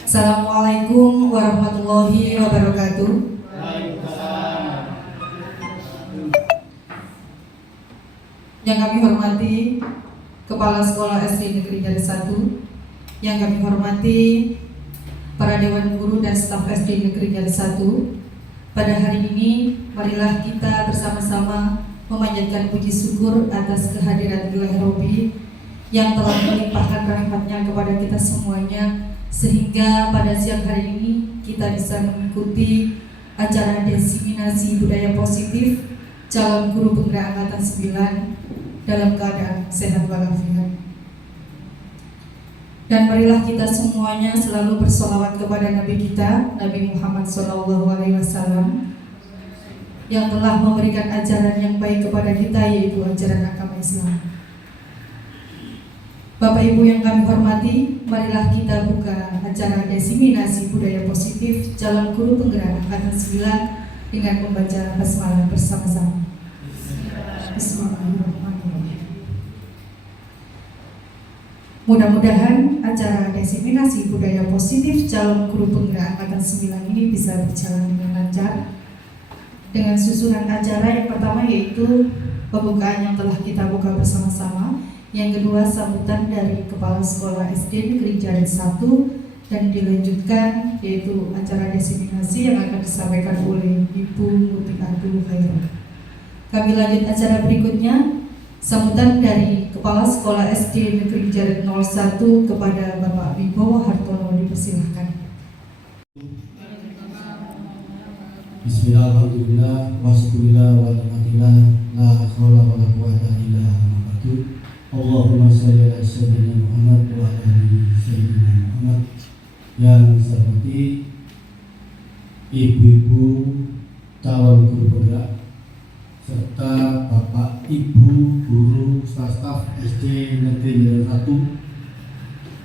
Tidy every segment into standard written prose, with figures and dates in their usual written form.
Assalamualaikum warahmatullahi wabarakatuh. Yang kami hormati Kepala Sekolah SD Negeri Garis 1, yang kami hormati para Dewan Guru dan staf SD Negeri Garis 1. Pada hari ini, marilah kita bersama-sama memanjatkan puji syukur atas kehadiran Ilahi Robbi yang telah melimpahkan rahmatnya kepada kita semuanya, sehingga pada siang hari ini kita bisa mengikuti acara diseminasi budaya positif calon guru penggerak angkatan 9 dalam keadaan sehat walafiat. Dan marilah kita semuanya selalu bersolawat kepada Nabi kita, Nabi Muhammad SAW, yang telah memberikan ajaran yang baik kepada kita, yaitu ajaran agama Islam. Bapak Ibu yang kami hormati, marilah kita buka acara diseminasi budaya positif calon guru penggerak angkatan 9 dengan membaca basmalah bersama-sama. Bismillahirrahmanirrahim. Mudah-mudahan acara diseminasi budaya positif calon guru penggerak angkatan 9 ini bisa berjalan dengan lancar. Dengan susunan acara yang pertama yaitu pembukaan yang telah kita buka bersama-sama. Yang kedua, sambutan dari Kepala Sekolah SD Negeri Garis 1, dan dilanjutkan yaitu acara diseminasi yang akan disampaikan oleh Ibu Muti Abdul Khairul. Kami lanjut acara berikutnya, sambutan dari Kepala Sekolah SD Negeri Garis 01 kepada Bapak Wibowo Hartono, dipersilahkan. Bismillahirrahmanirrahim. Wassallallahu wa rahmatillah. La haula wa la quwwata illa billah. Allahumma shalli ala sayyidina Muhammad wa ala ali sayyidina Muhammad. Yang saya hormati ibu-ibu calon guru penggerak serta bapak ibu guru staf SD Negeri 1.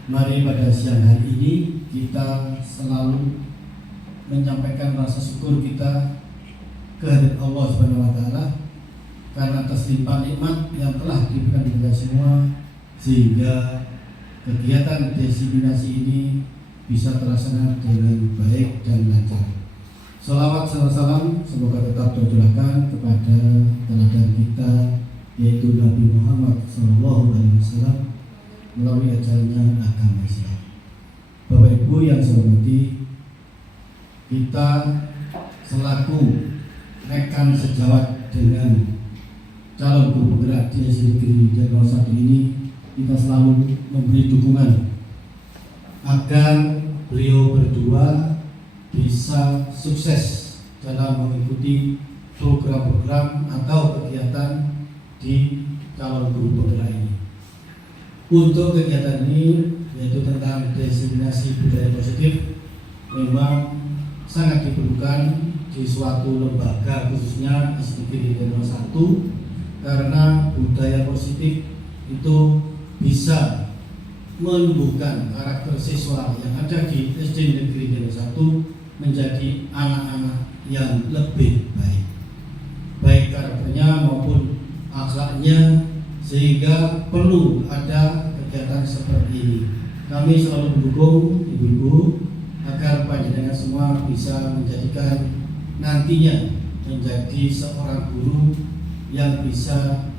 Mari pada siang hari ini kita selalu menyampaikan rasa syukur kita kehadirat Allah Subhanahu wa taala karena atas limpahan nikmat yang telah diberikan kepada semua, sehingga kegiatan diseminasi ini bisa terlaksana dengan baik dan lancar. Salawat serta salam semoga tetap tercurahkan kepada teladan kita, yaitu Nabi Muhammad SAW, melalui ajarannya agama Islam. Bapak Ibu yang saya hormati, kita selaku rekan sejawat dengan calon guru penggerak di SD Negeri Garis 1 ini, kita selalu memberi dukungan agar beliau berdua bisa sukses dalam mengikuti program-program atau kegiatan di calon guru penggerak ini. Untuk kegiatan ini, yaitu tentang diseminasi budaya positif, memang sangat diperlukan di suatu lembaga, khususnya SD Negeri Garis 1, karena budaya positif itu bisa menumbuhkan karakter siswa yang ada di SD Negeri Garis 1 menjadi anak-anak yang lebih baik, baik karakternya maupun akhlaknya, sehingga perlu ada kegiatan seperti ini. Kami selalu mendukung ibu-ibu agar panjenengan semua bisa menjadikan nantinya menjadi seorang guru yang bisa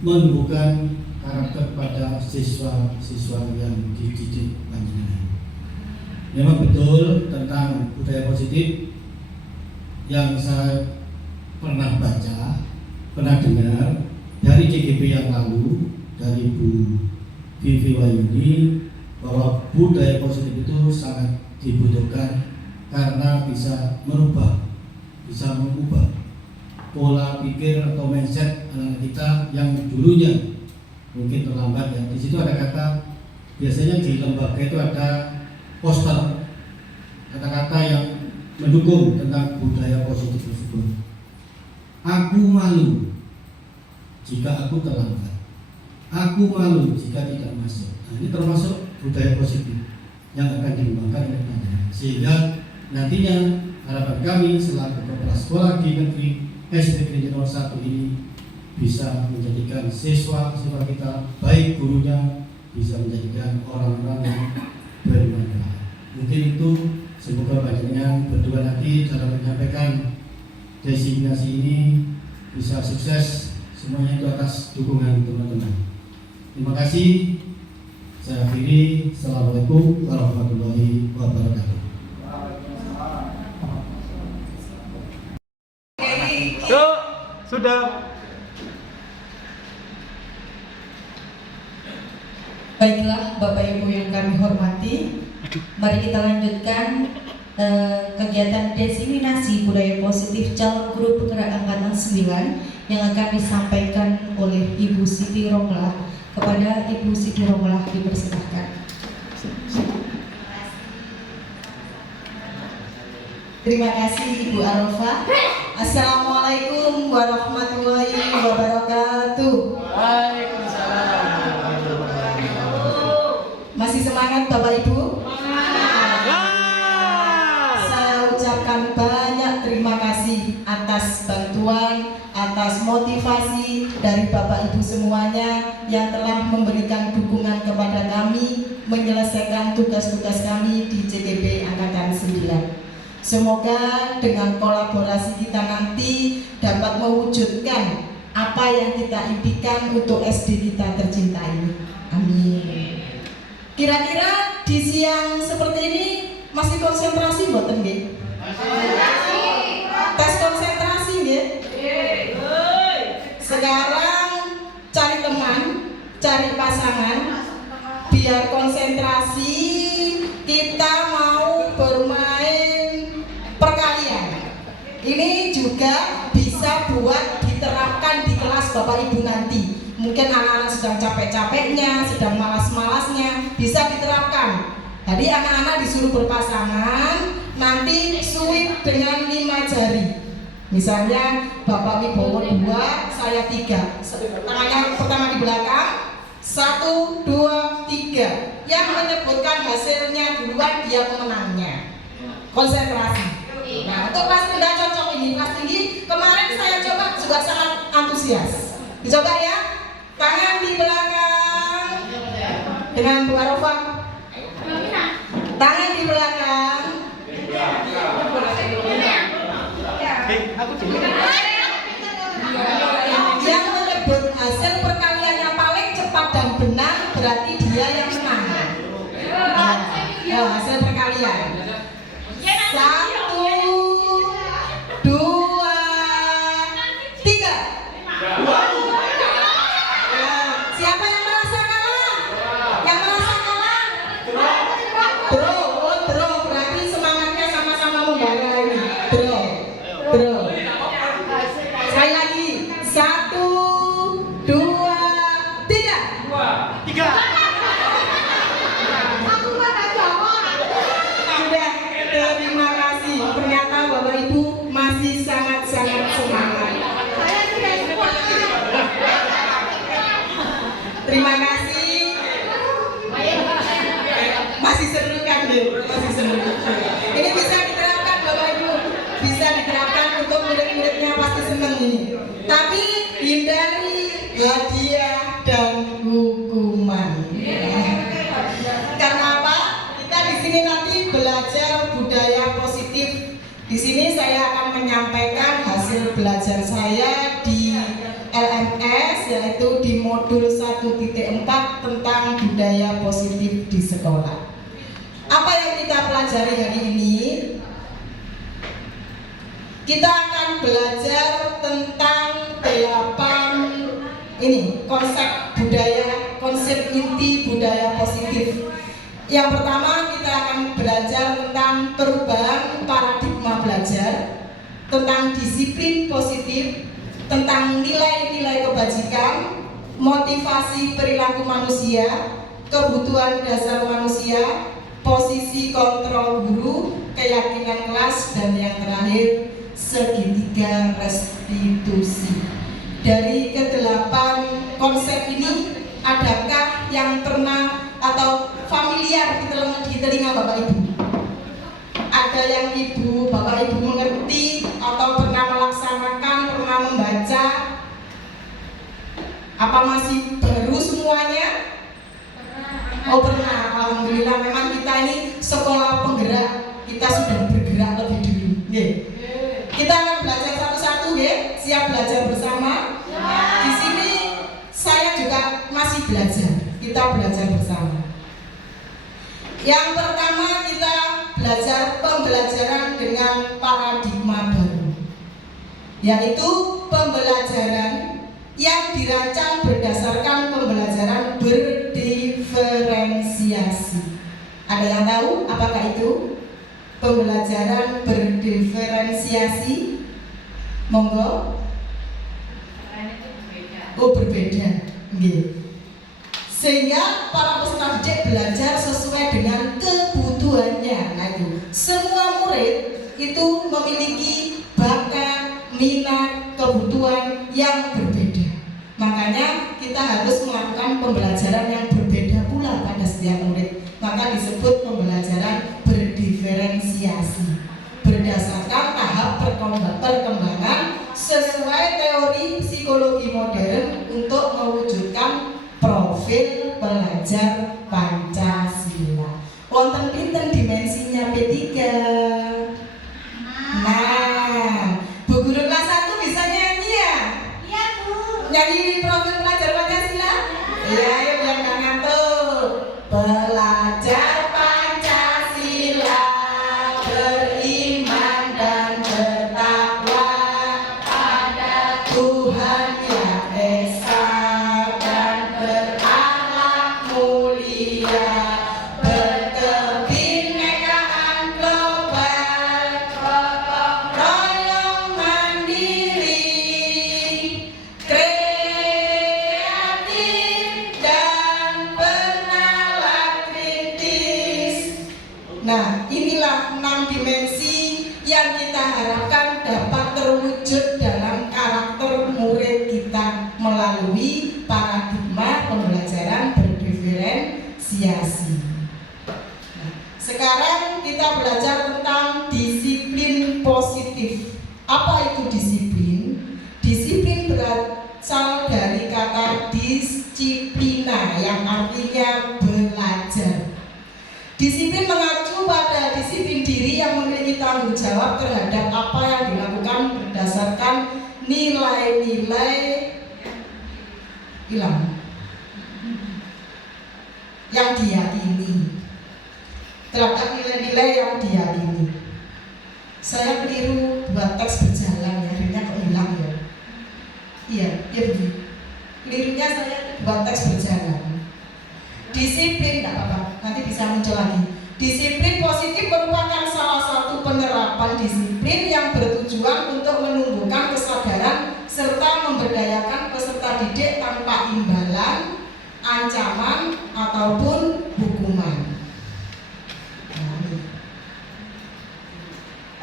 menumbuhkan karakter pada siswa-siswa yang dididik panjenengan. Memang betul tentang budaya positif yang saya pernah baca, pernah dengar dari CGP yang lalu, dari Bu Vivi Wahyuni, bahwa budaya positif itu sangat dibutuhkan karena bisa mengubah pola pikir atau mindset anak kita yang dulunya mungkin terlambat ya. Di situ ada kata, biasanya di lembaga itu ada poster, kata-kata yang mendukung tentang budaya positif tersebut. Aku malu jika aku terlambat, aku malu jika tidak masuk. Nah, ini termasuk budaya positif yang akan dikembangkan oleh panjenengan, sehingga nantinya harapan kami selaku kepala sekolah di negeri SD Negeri 01 ini bisa menjadikan siswa-siswa kita, baik gurunya, bisa menjadikan orang-orang yang bermanfaat. Mungkin itu semoga panjenengan berdua nanti dalam menyampaikan designasi ini bisa sukses, semuanya itu atas dukungan teman-teman. Terima kasih. Saya akhiri. Assalamualaikum warahmatullahi wabarakatuh. Yuk, sudah. Baiklah Bapak Ibu yang kami hormati, mari kita lanjutkan kegiatan diseminasi budaya positif calon guru penggerak angkatan 9 yang akan disampaikan oleh Ibu Siti Romlah. Kepada Ibu Siti Romlah dipersilakan. Terima kasih Ibu Arofah. Assalamualaikum warahmatullahi wabarakatuh. Masih semangat Bapak Ibu? Saya ucapkan banyak terima kasih atas bantuan, atas motivasi dari Bapak Ibu semuanya yang telah memberikan dukungan kepada kami menyelesaikan tugas-tugas kami di JKP Angkatan 9. Semoga dengan kolaborasi kita nanti dapat mewujudkan apa yang kita impikan untuk SD kita tercinta ini. Amin. Kira-kira di siang seperti ini masih konsentrasi mboten nggih? Tes konsentrasi nggih? Sekarang cari teman, cari pasangan, biar konsentrasi. Kita mau bermain perkalian. Ini juga bisa buat diterapkan di kelas Bapak Ibu nanti. Mungkin anak-anak sedang capek-capeknya, sedang malas-malasnya, bisa diterapkan. Jadi anak-anak disuruh berpasangan, nanti sweep dengan 5 jari. Misalnya Bapak Wibowo 2, saya 3. Tangannya pertama di belakang, 1, 2, 3. Yang menyebutkan hasilnya duluan dia pemenangnya. Konsentrasi. Nah, untuk kelas rendah cocok ini, kelas tinggi kemarin saya coba juga sangat antusias. Dicoba ya. Tangan di belakang dengan Bu Arofah. Tangan di belakang. Yang menyebut hasil perkaliannya paling cepat dan benar berarti dia yang menang. Hasil perkalian. 1, 2, 3. Siapa yang merasa kalah? Yang merasa kalah? Draw, draw. Berarti semangatnya sama-sama membara ini. Draw, draw. Sekali lagi. 1, 2, 3. Sudah, terima kasih. Ternyata Bapak Ibu masih sangat-sangat semangat. Terima kasih. Masih seru kan, Bu? Masih seru. Ini bisa diterapkan Bapak Ibu, bisa diterapkan untuk murid-muridnya, pasti senang ini. Tapi hindari hadiah dan hukuman. Karena apa? Kita di sini nanti belajar budaya positif. Di sini saya akan menyampaikan hasil belajar saya di LMS, yaitu di modul 1.4 tentang budaya positif di sekolah. Apa yang kita pelajari hari ini? Kita akan belajar tentang 8 konsep budaya, konsep inti budaya positif. Yang pertama kita akan belajar tentang perubahan paradigma belajar, tentang disiplin positif, tentang nilai-nilai kebajikan, motivasi perilaku manusia, kebutuhan dasar manusia, posisi kontrol guru, keyakinan kelas, dan yang terakhir segitiga restitusi. Dari ke-8 konsep ini, adakah yang pernah atau familiar di telinga Bapak Ibu? Ada yang Bapak Ibu mengerti atau pernah melaksanakan, pernah membaca? Apa masih baru semuanya? Oh pernah, Alhamdulillah memang kita ini sekolah penggerak. Kita sudah bergerak lebih dulu. Nggih. Kita akan belajar satu-satu, nggih. Siap belajar bersama? Di sini saya juga masih belajar. Kita belajar bersama. Yang pertama kita belajar pembelajaran dengan paradigma baru, yaitu pembelajaran yang dirancang berdasarkan pembelajaran berdiferensiasi. Ada yang tahu apakah itu? Pembelajaran berdiferensiasi. Monggo. Oh, berbeda. Sehingga para peserta didik belajar sesuai dengan kebutuhannya. Nah itu, semua murid itu memiliki bakat, minat, kebutuhan yang berbeda. Makanya kita harus melakukan pembelajaran yang berbeda pula pada setiap murid. Maka disebut pembelajaran berdiferensiasi berdasarkan tahap perkembangan sesuai teori psikologi modern untuk mewujudkan profil pelajar Pancasila. Wonten pinten dimensinya P3? Nah, Bu Guru kelas 1 bisa nyanyi ya? Iya, Bu. Nyanyi profil pelajar Pancasila? Iya, ayo yang tangan tuh. Pelajar Pancasila beriman dan bertakwa pada Tuhan Yang Esa dan berakhlak mulia, berkebinekaan global, gotong royong mandiri, kreatif dan bernalar kritis. Nah, inilah 6 dimensi yang kita harapkan dapat terwujud dalam karakter murid kita melalui paradigma pembelajaran berdiferensiasi. Nah, sekarang kita belajar tentang disiplin positif. Apa itu disiplin? Disiplin berasal dari kata disiplina yang artinya belajar. Disiplin mengacu pada disiplin diri yang memiliki tanggung jawab terhadap apa yang dilakukan berdasarkan nilai-nilai yang diyakini. Terhadap nilai-nilai yang diyakini. Saya keliru buat teks berjalan ya, akhirnya kok hilang ya. Iya begini. Kelirunya saya buat teks berjalan. Disiplin, tidak apa-apa, nanti bisa muncul lagi. Disiplin positif merupakan salah satu penerapan disiplin yang bertujuan untuk menumbuhkan kesadaran serta memberdayakan peserta didik tanpa imbalan, ancaman, ataupun hukuman. Nah,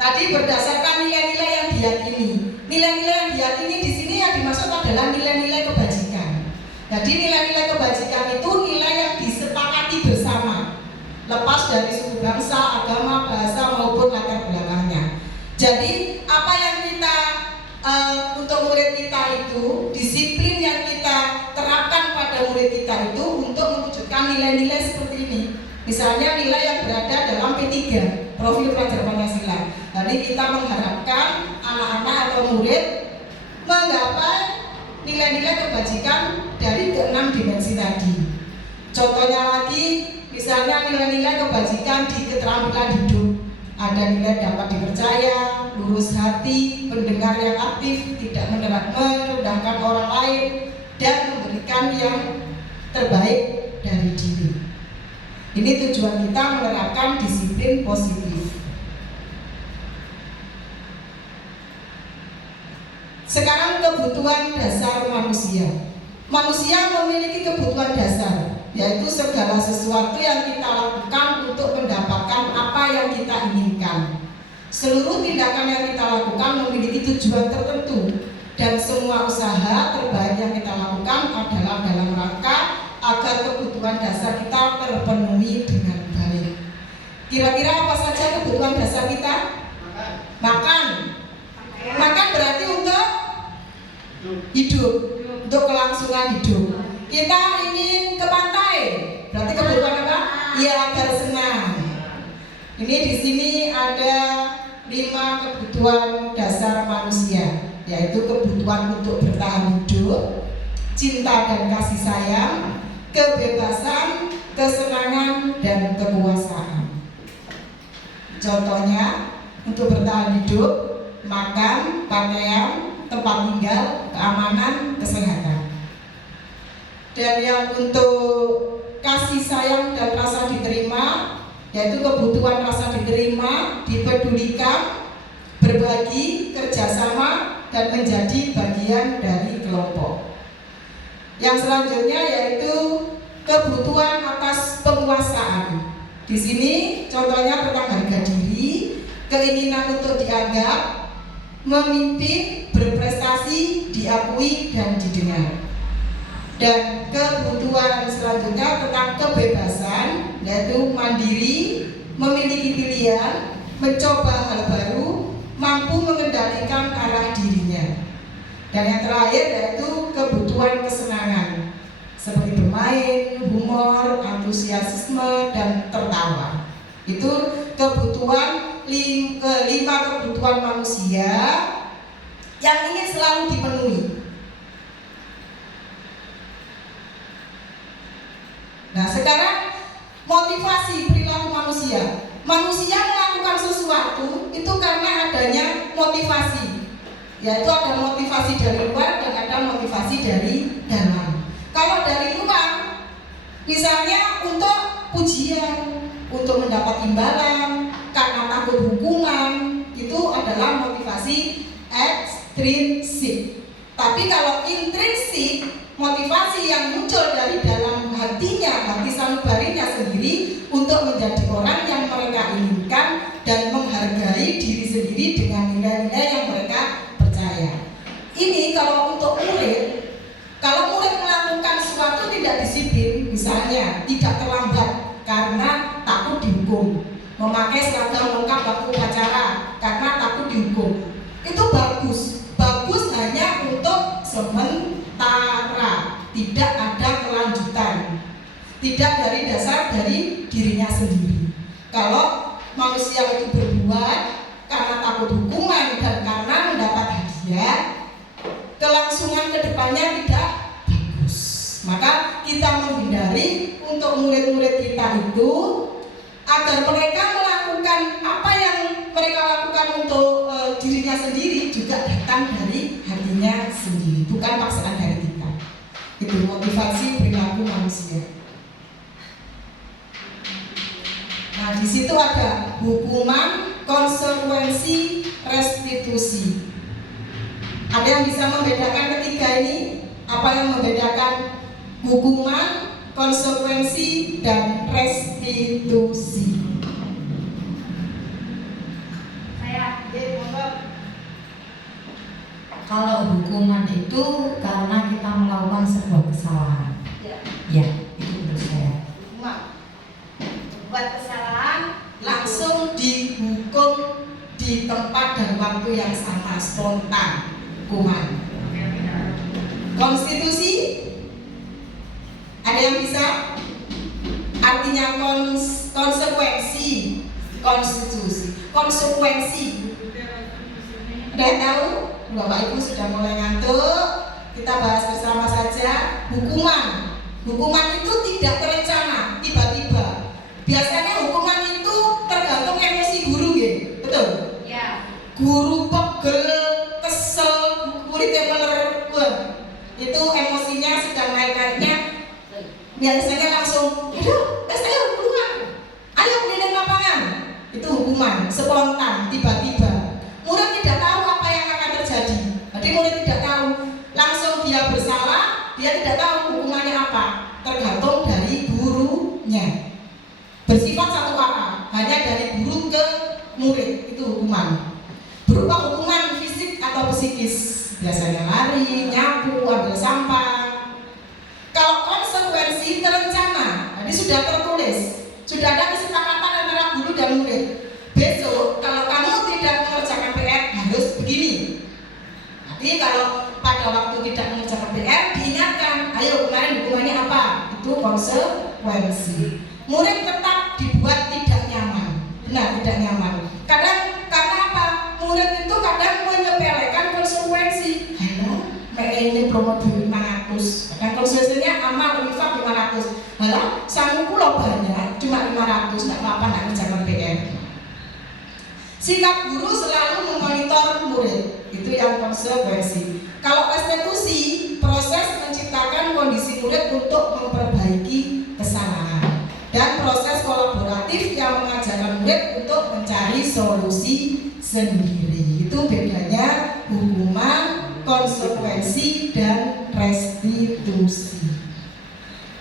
tadi berdasarkan nilai-nilai yang diyakini. Nilai-nilai yang diyakini di sini yang dimaksud adalah nilai-nilai kebajikan. Jadi nilai-nilai kebajikan itu nilai yang disepakati bersama, lepas dari suku bangsa, agama, bahasa maupun latar belakangnya. Jadi apa yang kita untuk murid kita itu, disiplin yang kita terapkan pada murid kita itu untuk mewujudkan nilai-nilai seperti ini. Misalnya nilai yang berada dalam P3, profil pelajar Pancasila. Jadi kita mengharapkan anak-anak atau murid menggapai nilai-nilai kebajikan dari ke-6 dimensi tadi. Contohnya lagi, misalnya nilai-nilai kebajikan di keterampilan hidup. Ada nilai dapat dipercaya, lurus hati, pendengar yang aktif, tidak merendahkan orang lain, dan memberikan yang terbaik dari diri. Ini tujuan kita menerapkan disiplin positif. Sekarang kebutuhan dasar manusia. Manusia memiliki kebutuhan dasar, yaitu segala sesuatu yang kita lakukan untuk mendapatkan apa yang kita inginkan. Seluruh tindakan yang kita lakukan memiliki tujuan tertentu, dan semua usaha terbaik yang kita lakukan adalah dalam rangka agar kebutuhan dasar kita terpenuhi dengan baik. Kira-kira apa saja kebutuhan dasar kita? Makan. Makan berarti untuk hidup, untuk kelangsungan hidup. Kita ingin ke pantai, berarti kebutuhan apa? Ya, agar senang. Ini di sini ada 5 kebutuhan dasar manusia, yaitu kebutuhan untuk bertahan hidup, cinta dan kasih sayang, kebebasan, kesenangan, dan kekuasaan. Contohnya, untuk bertahan hidup, makan, pakaian, tempat tinggal, keamanan, kesehatan. Dan yang untuk kasih sayang dan rasa diterima, yaitu kebutuhan rasa diterima, dipedulikan, berbagi, kerjasama, dan menjadi bagian dari kelompok. Yang selanjutnya yaitu kebutuhan atas penguasaan. Di sini contohnya tentang harga diri, keinginan untuk dianggap, memimpin, berprestasi, diakui, dan didengar. Dan kebutuhan selanjutnya tentang kebebasan, yaitu mandiri, memiliki pilihan, mencoba hal baru, mampu mengendalikan arah dirinya. Dan yang terakhir yaitu kebutuhan kesenangan, seperti bermain, humor, antusiasme, dan tertawa. Itu kebutuhan 5 kebutuhan manusia yang ingin selalu dipenuhi. Nah, sekarang motivasi perilaku manusia. Manusia melakukan sesuatu itu karena adanya motivasi, yaitu ada motivasi dari luar dan ada motivasi dari dalam. Kalau dari luar, misalnya untuk pujian, untuk mendapat imbalan, karena takut hukuman, itu adalah motivasi ekstrinsik. Tapi kalau intrinsik, motivasi yang muncul dari dalam hatinya, hati sanubarinya sendiri, untuk menjadi orang yang mereka inginkan dan menghargai diri sendiri dengan nilai-nilai yang mereka percaya. Ini kalau untuk murid, kalau murid melakukan sesuatu tidak disiplin, misalnya tidak terlambat karena takut dihukum, memakai seragam lengkap waktu upacara karena takut dihukum, itu bagus hanya untuk sementara, tidak ada kelanjutan, tidak dari dasar dari dirinya sendiri. Kalau manusia itu berbuat karena takut hukuman dan karena mendapat hadiah, kelangsungan kedepannya tidak bagus. Maka kita menghindari untuk murid-murid kita itu agar mereka melakukan apa yang mereka lakukan untuk dirinya sendiri juga datang dari hatinya sendiri, bukan paksaan dari kita. Itu motivasi perilaku manusia. Nah, di situ ada hukuman, konsekuensi, restitusi. Ada yang bisa membedakan ketiga ini? Apa yang membedakan hukuman, konsekuensi, dan restitusi? Kalau hukuman itu karena kita melakukan sebuah kesalahan. Ya, itu menurut saya. Buat kesalahan langsung dihukum di tempat dan waktu yang sama, spontan hukuman. Konstitusi, ada yang bisa? Artinya konsekuensi, konstitusi, konsekuensi. Ada yang tahu? Bapak Ibu sudah mulai ngantuk. Kita bahas bersama saja. Hukuman. Hukuman itu tidak terencana, tiba-tiba. Biasanya hukuman itu tergantung emosi guru, ya, betul? Ya. Guru pegel, kesel, muridnya menerima, itu emosinya sedang naik-naiknya. Biasanya langsung, aduh, ayo keluar, ayo keliling lapangan. Itu hukuman, spontan, tiba-tiba. Murid tidak tahu apa yang akan terjadi. Jadi murid tidak tahu, langsung dia bersalah, dia tidak tahu hukumannya apa. Tergantung dari gurunya. Bersifat satu arah, hanya dari guru ke murid, itu hukuman. Berupa hukuman fisik atau psikis, biasanya lari, nyapu, ambil sampah. Kalau konsekuensi terencana, jadi sudah tertulis, sudah ada kesepakatan antara guru dan murid. Besok kalau kamu tidak mengerjakan PR harus begini. Nanti kalau pada waktu tidak mengerjakan PR diingatkan, ayo kemarin hukumannya apa? Itu konsekuensi. Murid tetap terus nggak apa-apa, nggak ngerjakan PR. Sikap guru selalu memonitor murid, itu yang konsekuensi. Kalau restitusi, proses menciptakan kondisi murid untuk memperbaiki kesalahan, dan proses kolaboratif yang mengajarkan murid untuk mencari solusi sendiri. Itu bedanya hukuman, konsekuensi, dan restitusi.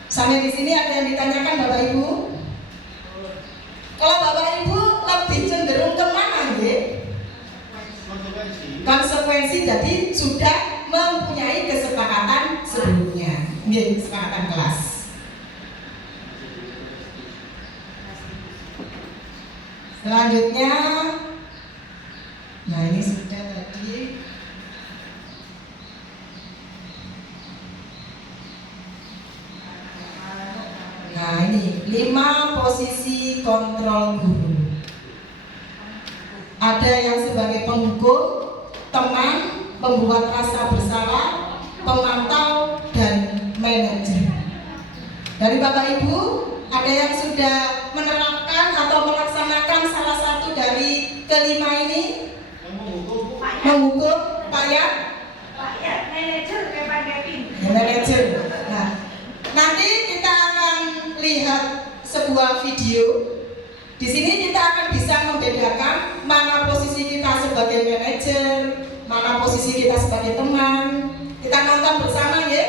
Sampai di sini ada yang ditanyakan Bapak Ibu? Kalau Bapak Ibu lebih cenderung kemana ya? Konsekuensi, jadi sudah mempunyai kesepakatan sebelumnya, kesepakatan kelas. Selanjutnya, nah ini sudah tadi. Nah ini 5 posisi kontrol guru. Ada yang sebagai penghukum, teman, pembuat rasa bersalah, pemantau, dan manajer. Dari Bapak Ibu, ada yang sudah menerapkan atau melaksanakan salah satu dari kelima ini? Menghukum, Pak ya? Manajer, manajer. Nah, nanti kita akan lihat sebuah video. Di sini kita akan bisa membedakan mana posisi kita sebagai manajer, mana posisi kita sebagai teman. Kita nonton bersama ya.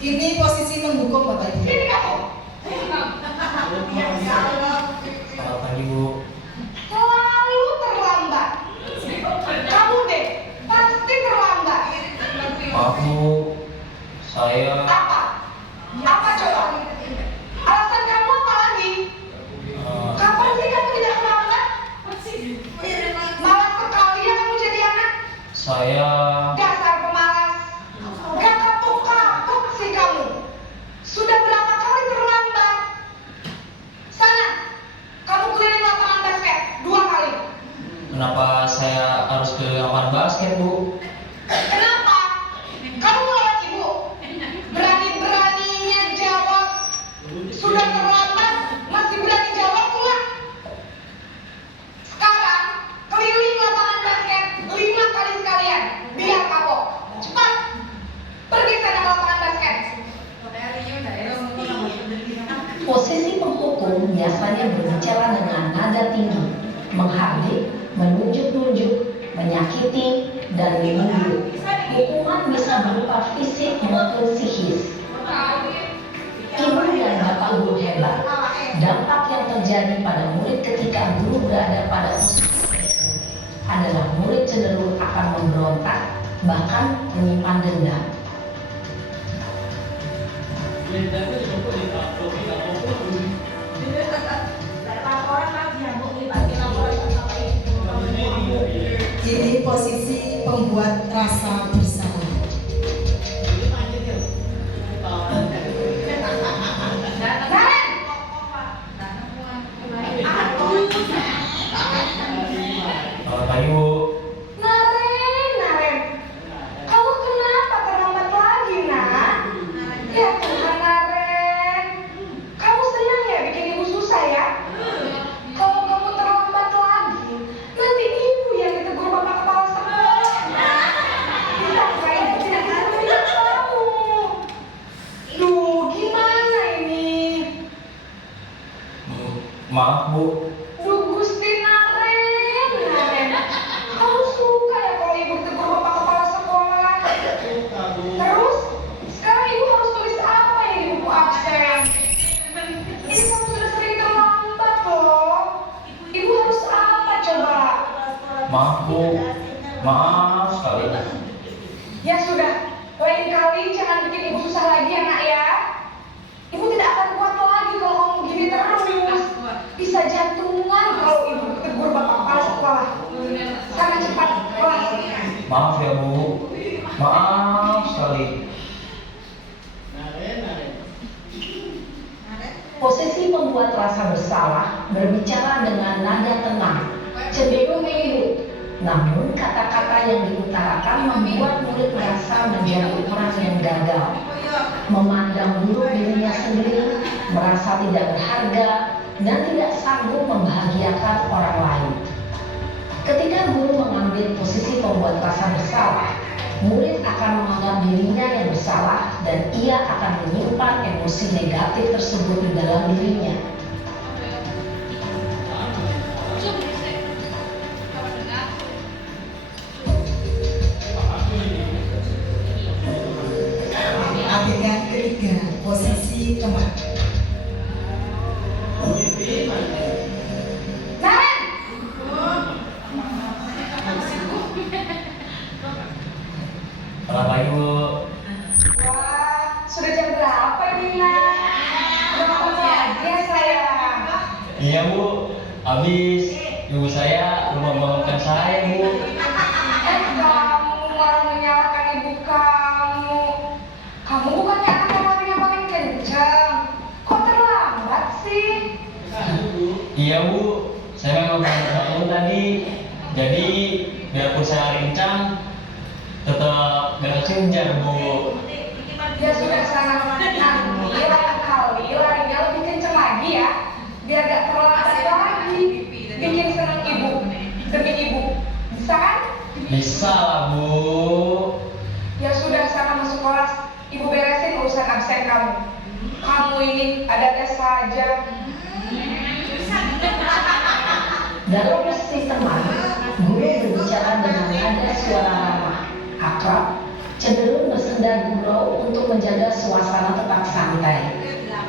Ini posisi menghukum Bapak Ibu. Ini kamu. Selamat pagi Bu. Selalu terlambat. Kamu deh pasti terlambat. Maaf Bu, saya Apa? Apa coba? Alasan kamu apa lagi? Kapan sih kamu tidak terlambat? Malah sekali ya kamu jadi anak. saya Dasar pemalas. Gak kapok-kapok sih kamu. Sudah berapa kali terlambat? Sana, kamu keliling lapangan basket 2 kali. kenapa saya harus ke lapangan basket Bu? Kenapa? Kamu melawan ibu. Berani-berani Posisi penghukum biasanya berbicara dengan nada tinggi, menghardik, menunjuk-nunjuk, menyakiti, dan menuduh. Hukuman bisa berupa fisik maupun psikis. Ibu dan bapak guru hebat. Dampak yang terjadi pada murid ketika guru berada pada posisi adalah murid cenderung akan memberontak, bahkan menyimpan dendam. Ini posisi pembuat rasa bersalah. Selamat pagi Bu. Naren, kamu kenapa terlambat lagi, nak? Ya Tuhan, Naren, kamu senang ya bikin ibu susah ya? Kalau kamu terlambat lagi, nanti ibu yang ditegur bapak kepala sekolah. Bisa nggak ibu tidak bisa melihat kamu? Duh, gimana ini? Maaf Bu. Duh, Gusti Naren, kamu suka ya kalau ibu tegur bapak kepala sekolah? Terus, sekarang ibu harus tulis apa ya di buku absen? Ini kamu sudah sering terlambat loh. Ibu harus apa coba? Maaf Bu. Maaf sekali. Ya sudah, lain kali jangan bikin ibu susah lagi ya nak ya. Ibu tidak akan kuat lagi kalau kamu gini terus. Bisa jantungan kalau ibu tegur bapak kepala sekolah. Sana cepat kelas. Maaf ya Bu. Maaf sekali. Posisi pembuat rasa bersalah berbicara dengan nada tenang, cenderung menyebut. Namun kata-kata yang diutarakan membuat murid merasa menjadi orang yang gagal, memandang buruk dirinya sendiri, merasa tidak berharga, dan tidak sanggup membahagiakan orang lain. Ketika guru mengambil posisi pembuat rasa bersalah, murid akan menganggap dirinya yang bersalah dan ia akan menyimpan emosi negatif tersebut di dalam dirinya. Adegan ketiga, posisi teman. Naren, Selamat pagi Bu. wah, sudah jam berapa ini nak? Udah makan lagi ya sayang? Iya Bu. Habis ibu saya belum membangunkan saya Bu. Kamu malah menyalahkan ibu kamu. Kamu bukannya anak yang paling kencang. Kok terlambat sih? Iya Bu. Saya memang bangun tadi. Jadi biarpun saya rincang, tetap gak kejar Bu. Ya sudah sana. Nanti lain kali larinya lebih kencang lagi ya. Biar gak terlambat lagi. Bikin senang ibu. Demi ibu. Bisa kan? Bisa lah Bu. Ya sudah sana masuk kelas. Ibu beresin urusan absen kamu. Kamu ini ada-ada saja. Dalam posisi teman, guru berbicara dengan nada suara ramah, akrab, cenderung bersenda gurau untuk menjaga suasana tetap santai.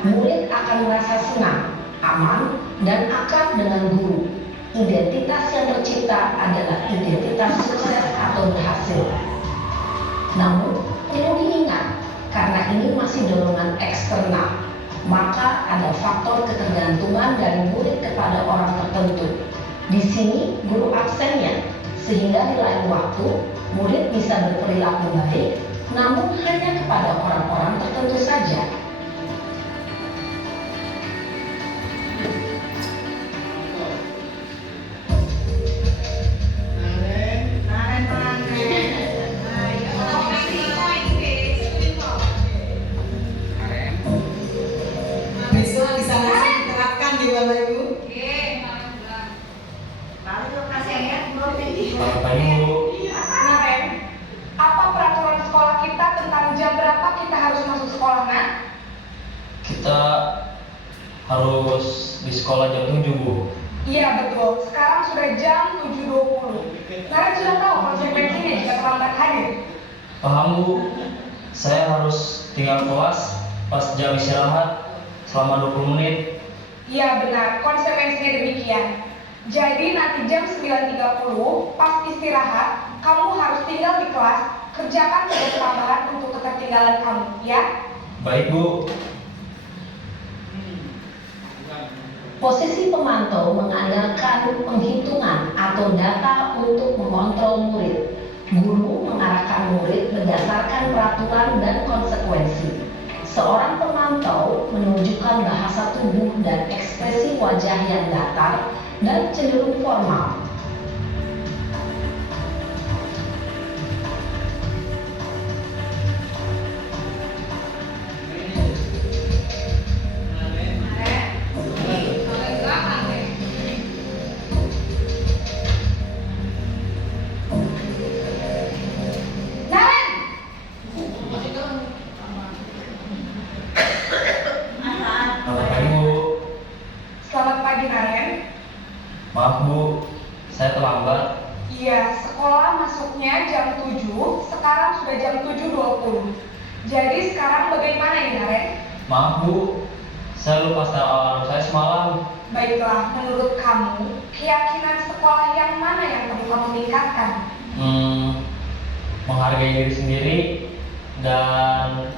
Murid akan merasa senang, aman, dan akrab dengan guru. Identitas yang tercipta adalah identitas sukses atau berhasil. Namun, perlu diingat, karena ini masih dorongan eksternal, maka ada faktor ketergantungan dari murid kepada orang tertentu. Di sini guru absennya, sehingga di lain waktu murid bisa berperilaku baik, namun hanya kepada orang-orang tertentu saja. Besok bisa langsung diterapkan di Bapak Ibu. Selamat pagi Bu. Naren, apa peraturan sekolah kita tentang jam berapa kita harus masuk sekolah, nak? Kita harus di sekolah jam 7, Bu. Iya betul, sekarang sudah jam 7.20. Naren sudah tahu konsekuensinya jika terlambat hadir. Paham, Bu. Saya harus tinggal kelas pas jam istirahat selama 20 menit. Iya benar, konsekuensinya demikian. Jadi nanti jam 9.30 pas istirahat, kamu harus tinggal di kelas, kerjakan tugas tambahan untuk ketertinggalan kamu, ya? Baik, Bu. Posisi pemantau mengandalkan penghitungan atau data untuk mengontrol murid. Guru mengarahkan murid berdasarkan peraturan dan konsekuensi. Seorang pemantau menunjukkan bahasa tubuh dan ekspresi wajah yang datar dan cenderung formal. Naren! Selamat pagi, Bu. Selamat pagi Naren. Maaf, Bu. Saya terlambat. Iya, sekolah masuknya jam 7, sekarang sudah jam 7.20. Jadi sekarang bagaimana ini Naren? Maaf, Bu. Saya lupa setel alarm saya semalam. Baiklah, menurut kamu, keyakinan sekolah yang mana yang perlu kamu tingkatkan? Menghargai diri sendiri dan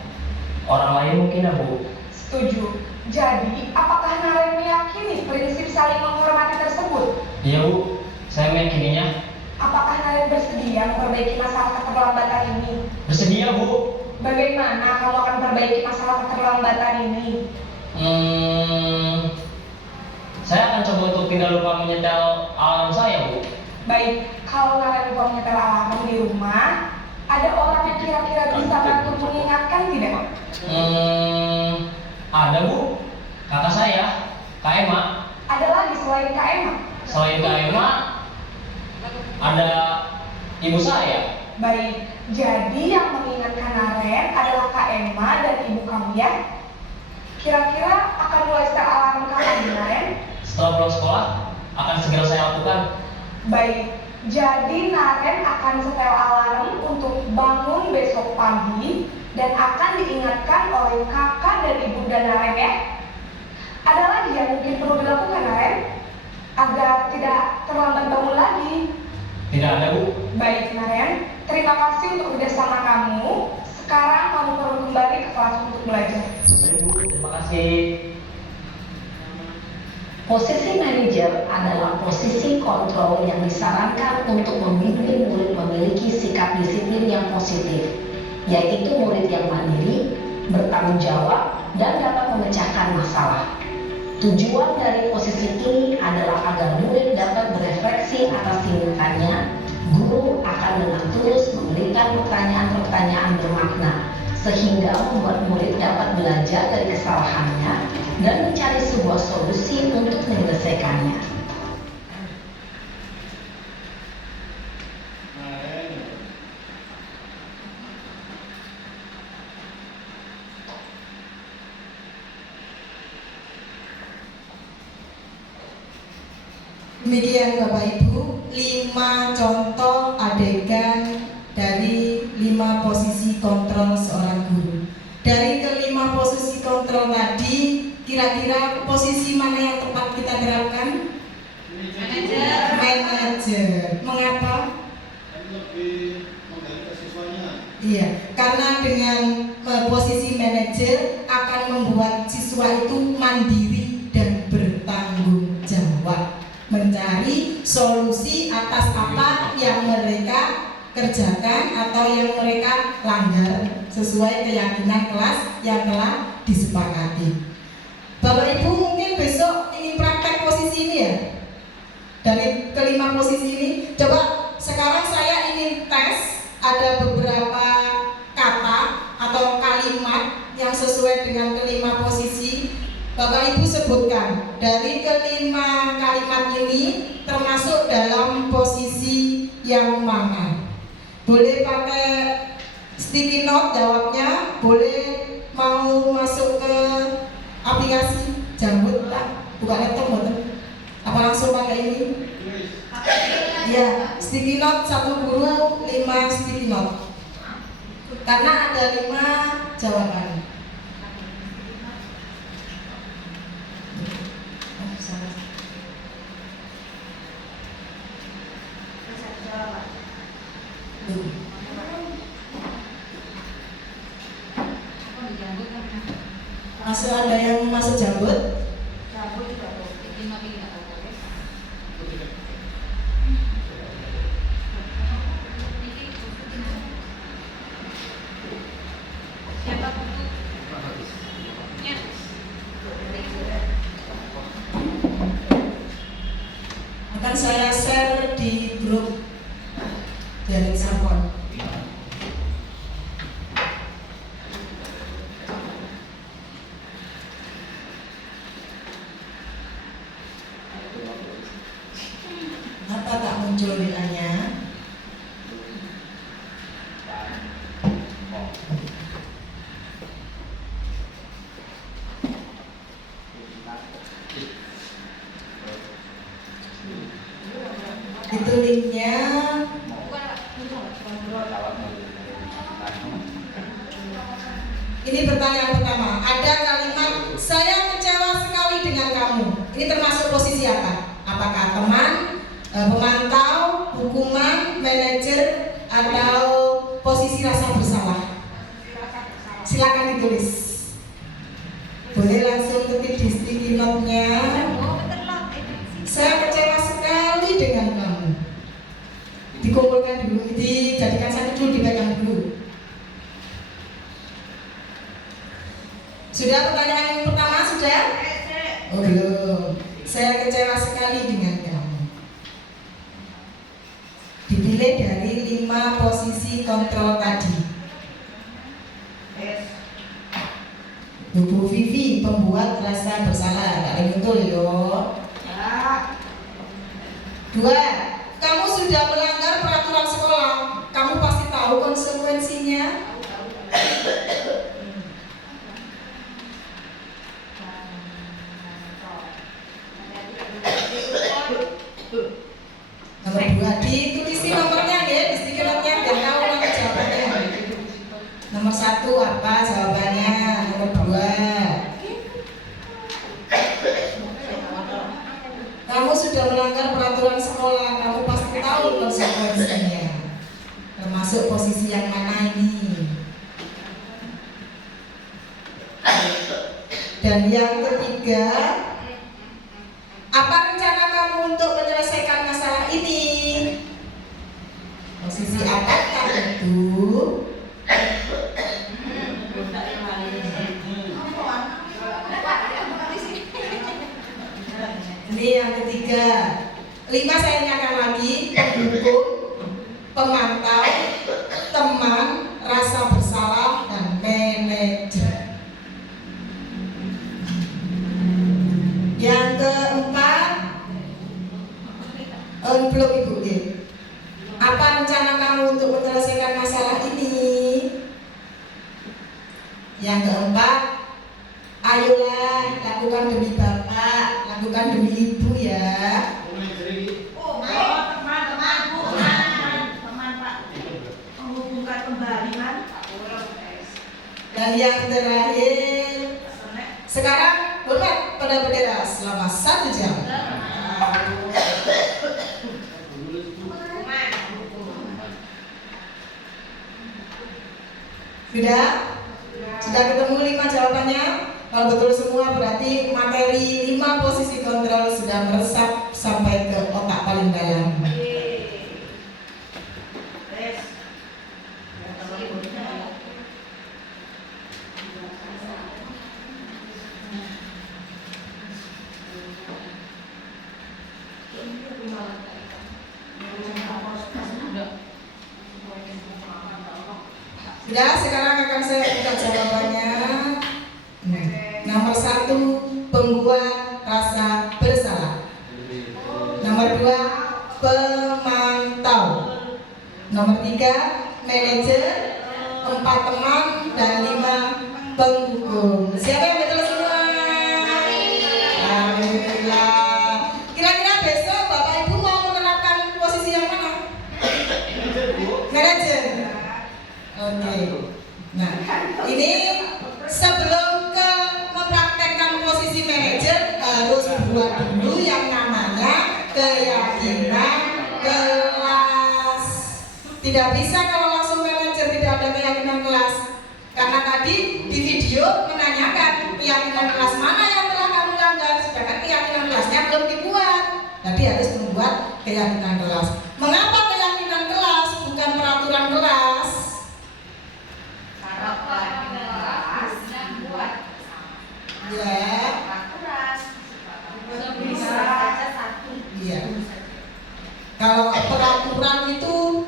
orang lain mungkin, ya, Bu. Setuju. Jadi, apakah Naren meyakini prinsip saling menghormati tersebut? Iya, Bu. Saya meyakininya. Apakah Naren bersedia memperbaiki masalah keterlambatan ini? Bersedia, Bu. Bagaimana kamu akan perbaiki masalah keterlambatan ini? Saya akan coba untuk tidak lupa menyetel alarm saya, Bu. Baik, kalau Naren lupa menyetel alarm di rumah, ada orang yang kira-kira bisa bantu mengingatkan tidak? Ada, Bu. Kakak saya, Kak Emma. Ada lagi selain Kak Emma? Selain Kak Emma, ada ibu saya. Baik, jadi yang mengingatkan Naren adalah Kak Emma dan ibu kamu ya? Kira-kira akan mulai setel alarm kapan di Naren? Setelah pulang sekolah, akan segera saya lakukan. Baik, jadi Naren akan setel alarm untuk bangun besok pagi dan akan diingatkan oleh kakak dan ibu dan Naren ya. Ada lagi yang mungkin perlu dilakukan Naren agar tidak terlambat bangun lagi? Tidak ada, Bu. Baik Naren, terima kasih untuk kerjasama kamu. Sekarang kamu perlu kembali ke kelas untuk belajar. Baik, Bu. Terima kasih. Posisi manajer adalah posisi kontrol yang disarankan untuk membimbing murid memiliki sikap disiplin yang positif, yaitu murid yang mandiri, bertanggung jawab, dan dapat memecahkan masalah. Tujuan dari posisi ini adalah agar murid dapat berefleksi atas tindakannya. Guru akan dengan tulus memberikan pertanyaan-pertanyaan bermakna, sehingga membuat murid dapat belajar dari kesalahannya dan mencari sebuah solusi untuk menyelesaikannya. Demikian Bapak Ibu, 5 contoh adegan dari 5 posisi kontrol seorang guru. Dari kelima posisi kontrol tadi, kira-kira posisi mana yang tepat kita terapkan? Manajer. Mengapa? Lebih menggali siswanya. Iya, karena dengan posisi manajer akan membuat siswa itu mandiri dan bertanggung jawab, mencari solusi atas apa yang mereka kerjakan atau yang mereka langgar sesuai keyakinan kelas yang telah disepakati. Bapak Ibu mungkin besok ingin praktek posisi ini ya? Dari kelima posisi ini, coba sekarang saya ingin tes, ada beberapa kata atau kalimat yang sesuai dengan kelima posisi. Bapak Ibu sebutkan dari kelima kalimat ini termasuk dalam posisi yang mana. Boleh pakai sticky note jawabnya, boleh mau masuk ke aplikasi Jamboot Buka laptop betul? Apa langsung pakai ini? Ya, sticky note satu guru 5 sticky note. Karena ada 5 jawaban. Masih ada yang masuk jambut? Akan saya share di grup Jaring Sapon. Apa tak muncul WA-nya? Itu linknya. Ini pertanyaan pertama. Ada kalimat saya kecewa sekali dengan kamu. Ini termasuk posisi apa? Apakah teman, pemantau, hukuman, manajer, atau posisi rasa bersalah? Silakan ditulis. Boleh langsung ketik di sticky note-nya. Saya kecewa sekali dengan kamu. Dikumpulkan dulu, dijadikan satu dulu, dipegang dulu. Sudah pertanyaan yang pertama sudah? Oh belum. Saya kecewa sekali dengan kamu. Dipilih dari 5 posisi kontrol tadi. Bu Vivi, pembuat rasa bersalah. Tak betul yo. 2. Kamu sudah melanggar peraturan sekolah. Kamu pasti tahu konsekuensinya. Nomor 2, ditulisi nomornya ya, di stiker note-nya biar tahu nanti jawabannya. Nomor 1 apa jawabannya? Nomor 2. Kamu sudah melanggar peraturan sekolah, kamu pasti tahu konsekuensinya. Termasuk posisi yang mana ini? Dan yang ketiga, apa rencana kamu untuk menyelesaikan masalah ini? Posisi apakah itu? Ini yang ketiga. 5 saya ingatkan lagi, pendukung, pemantau, teman, rasa bersalah, dan manajer. Yang keempat, belum Ibu ya. Apa rencana kamu untuk menyelesaikan masalah ini? Yang keempat, ayolah lakukan demi Bapak, lakukan demi Ibu ya. Dan yang terakhir, sekarang hormat pada bendera selama 1 jam. Sudah ketemu 5 jawabannya? Kalau betul semua berarti materi 5 posisi kontrol sudah meresap sampai ke otak paling dalam. Sudah, sekarang akan saya buka jawabannya. Nomor 1, pembuat rasa bersalah. Nomor 2, pemantau. Nomor 3, manajer. 4, teman. Dan 5, penghukum. Siapa yang betul semua? Amin. Ini sebelum ke mempraktekkan posisi manajer harus buat dulu yang namanya keyakinan kelas. Tidak bisa kalau langsung manajer tidak ada keyakinan kelas. Karena tadi di video menanyakan keyakinan kelas mana yang telah kamu langgar, sedangkan keyakinan kelasnya belum dibuat. Jadi harus membuat keyakinan kelas. Mengapa keyakinan kelas bukan peraturan kelas? Karena keyakinan kelas yang buat Ya, peraturan bisa saja satu. iya. Kalau peraturan itu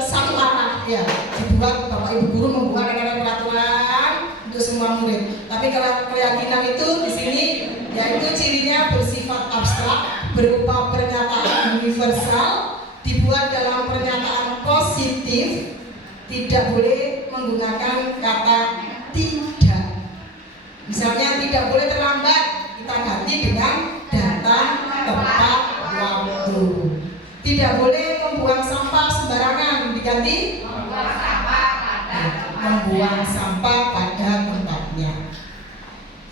satu arah ya, dibuat Bapak Ibu guru membuat peraturan untuk semua murid. Tapi kalau keyakinan itu di sini yaitu cirinya bersifat abstrak, berupa pernyataan universal, dibuat dalam pernyataan positif, tidak boleh menggunakan kata tidak. Misalnya tidak boleh terlambat, kita ganti dengan datang tepat waktu. Tidak boleh membuang sampah sembarangan, diganti membuang sampah pada tempatnya.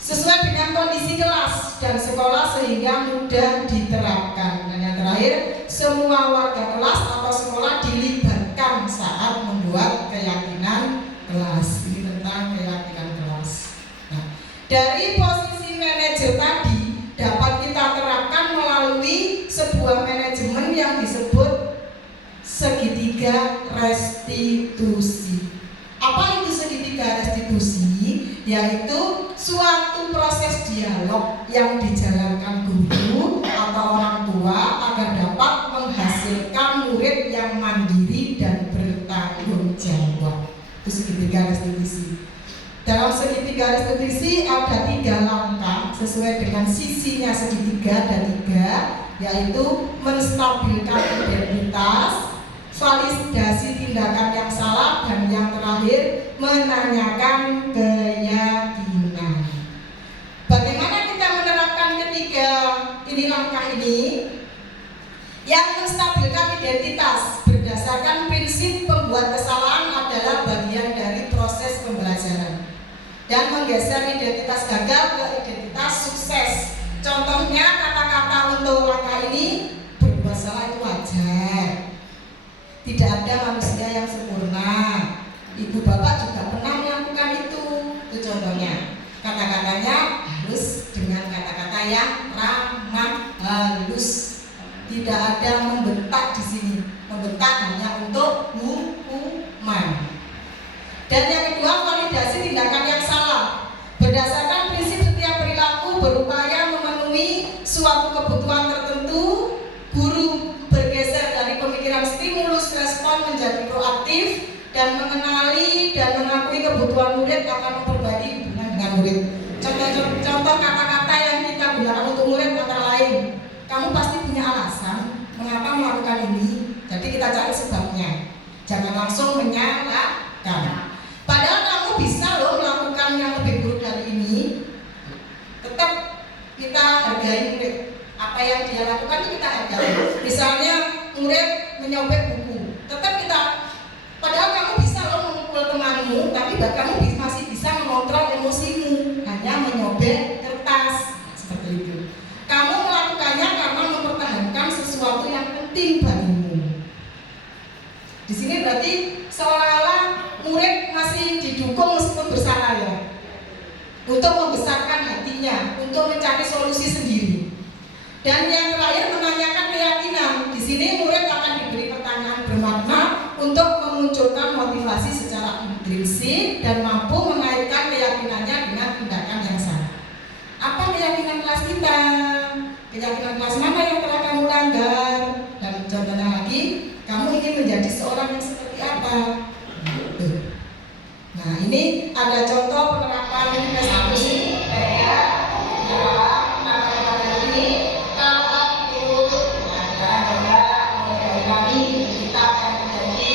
Sesuai dengan kondisi kelas dan sekolah sehingga mudah diterapkan. Dan yang terakhir, semua warga kelas atau sekolah dilibatkan saat membuat keyakinan kelas. Ini tentang keyakinan kelas. Nah, dari posisi manajer tadi dapat kita terapkan melalui sebuah manajemen yang disebut segitiga restitusi. Apa itu segitiga restitusi? Yaitu suatu proses dialog yang dijalankan guru atau orang tua agar dapat menghasilkan murid yang mandiri dan bertanggung jawab. Itu segitiga restitusi. Dalam segitiga restitusi ada 3 langkah sesuai dengan sisinya segitiga ada 3, yaitu menstabilkan identitas, validasi tindakan yang salah, dan yang terakhir menanyakan keyakinan. Bagaimana kita menerapkan ketiga ini langkah ini? Yang menstabilkan identitas berdasarkan prinsip pembuat kesalahan adalah bagian dari proses pembelajaran dan menggeser identitas gagal ke identitas sukses. Contohnya kata-kata untuk langkah ini, berbuat salah itu wajar. Tidak ada manusia yang sempurna. Ibu bapak juga pernah melakukan itu. Itu contohnya. Kata-katanya halus dengan kata-kata yang ramah, halus. Tidak ada membentak di sini. Membentak hanya untuk hukuman. Dan yang kedua, validasi tindakan yang salah. Berdasarkan prinsip setiap perilaku berupaya memenuhi suatu kebutuhan tertentu, guru bergeser dari pemikiran stimulus respon menjadi proaktif dan mengenali dan mengakui kebutuhan murid akan memperbaiki hubungan dengan murid. Contoh kata-kata yang kita gunakan untuk murid antara lain, kamu pasti punya alasan mengapa melakukan ini, jadi kita cari sebabnya. Jangan langsung menyalahkan. Padahal kamu bisa loh melakukan yang lebih buruk dari ini. Tetap kita hargai murid. Apa yang dia lakukan itu kita hargai. Misalnya murid menyobek buku, tetap kita. Padahal kamu bisa loh memukul temanmu, tapi kamu masih bisa mengontrol emosimu. Hanya menyobek kertas seperti itu. Kamu melakukannya karena mempertahankan sesuatu yang penting bagimu. Di sini berarti seolah-olah murid masih didukung meskipun bersalah ya, untuk membesarkan hatinya, untuk mencari solusi sendiri. Dan yang terakhir menanyakan keyakinan. Di sini murid akan diberi pertanyaan bermakna untuk memunculkan motivasi secara intrinsik dan mampu mengaitkan keyakinannya dengan tindakan yang salah. Apa keyakinan kelas kita? Keyakinan kelas mana yang telah kamu langgar? Dan contohnya lagi, kamu ingin menjadi seorang yang seperti apa? Nah, ini ada contoh penerapan restitusi kayak ini. Kalau terus ada kami kita akan menjadi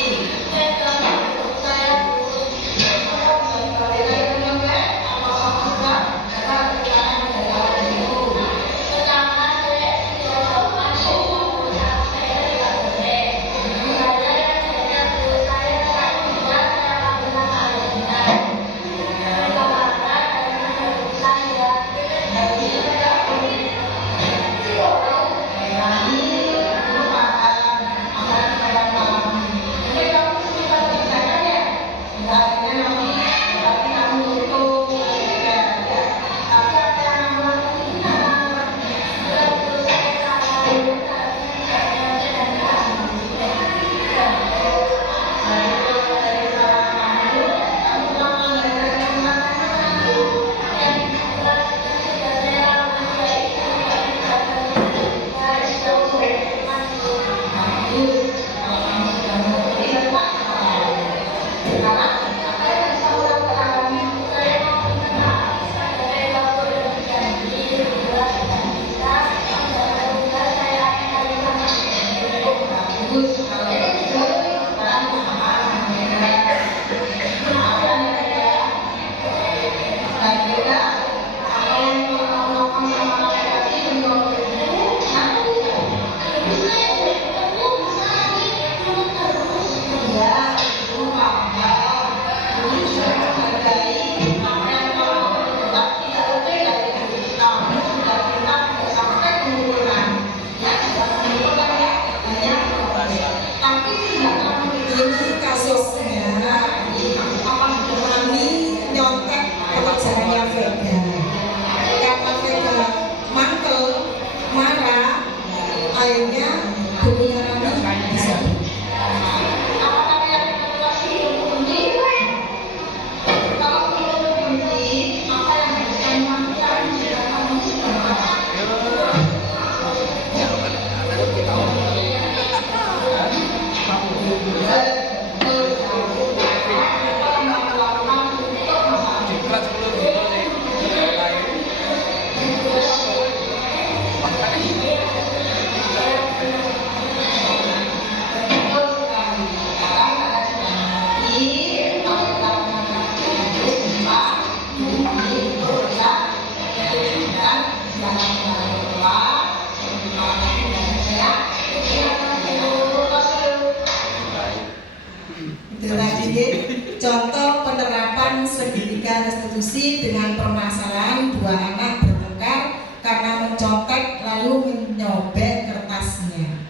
institusi dengan permasalahan 2 anak bertengkar karena mencontek lalu menyobek kertasnya.